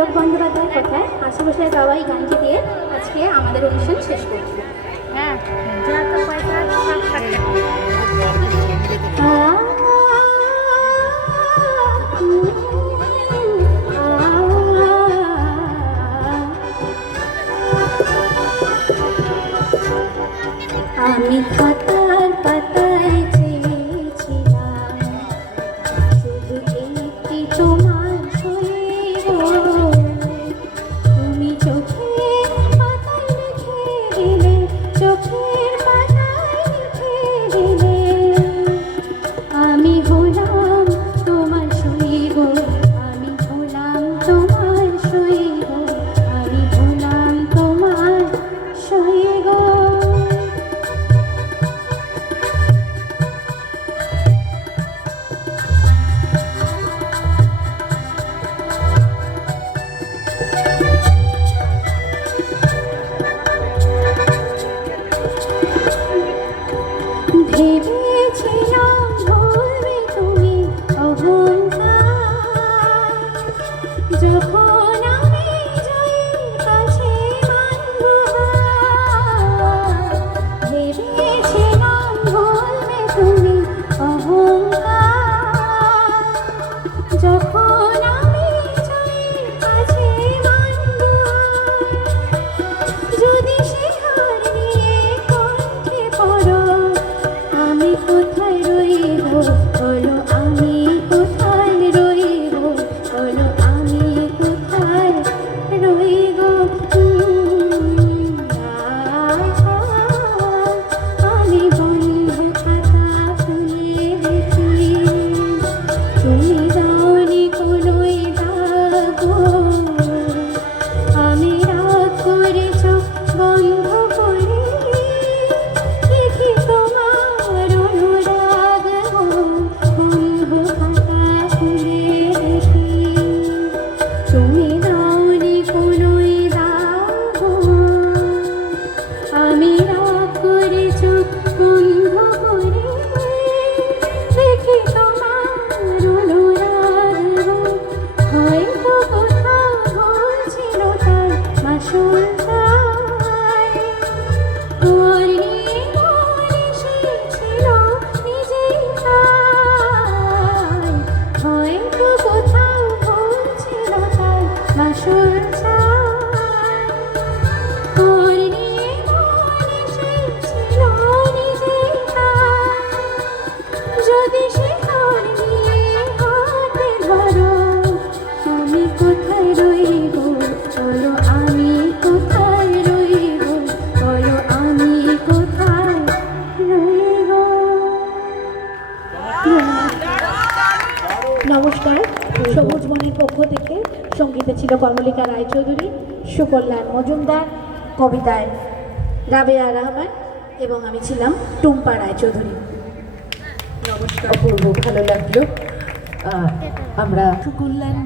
পুলক বন্দ্যোপাধ্যায়ের কথায় আশেপাশের গাওয়া এই গানটি দিয়ে আজকে আমাদের অনুষ্ঠান শেষ করছি। হ্যাঁ, যা তো পয়সা আছে সব থাকে। আমি খাতার পাতায় চেয়েছিলাম শুধু একটি তোমার শৈব, তুমি চোখের পাতায় লিখে দিলে, চোখের পাতায় লিখে দিলে আমি হলাম তোমার শৈব, আমি হলাম তোমার শৈব, আমি হলাম তোমার শৈব। ভেবেছিলাম ভুলবে তুমি অহংকার, যখন আমি যাই কাছে মানব হার। ভেবেছিলাম ভুলবে তুমি অহংকার, যখন আমি যাই কাছে মানব হার। যদি সে হার নিয়ে কণ্ঠে পড়ো, আমি কোথায় রইব বলো, আমি কোথায় রইব বলো, আমি কোথায় রইব। আমি বন্ধ খাতা খুলে দেখি, তুমি দাওনি কোনোই দাগ, আমি রাগ করে চোখ বন্ধ করে দেখি তোমার অনুরাগ, বন্ধ খাতা খুলে দেখি, তুমি দাওনি কোনোই দাগ, আমি রাগ করে চোখ বন্ধ করে দেখি তোমার অনুরাগ। হয়তো কোথাও ভুল ছিল তার মাসুল তাই, ওর নিয়ে মন এসেছিল নিজেই তাই। হয়তো কোথাও ভুল ছিল তার মাসুল তাই, ওর নিয়ে মন এসেছিল নিজেই তাই। যদি সে হার নিয়ে হাতে ধরো, আমি কোথায় রইব বলো, আমি কোথায় রইব বলো, আমি কোথায় রইব। নমস্কার, সবুজ মনের পক্ষ থেকে সঙ্গীতে ছিল কমলিকা রায়চৌধুরী, সুকল্যাণ মজুমদার, কবিতায় রাবেয়া রহমান এবং আমি ছিলাম টুম্পা রায়চৌধুরী। নমস্কার, অপূর্ব ভালো লাগলো। আমরা সুকল্যাণ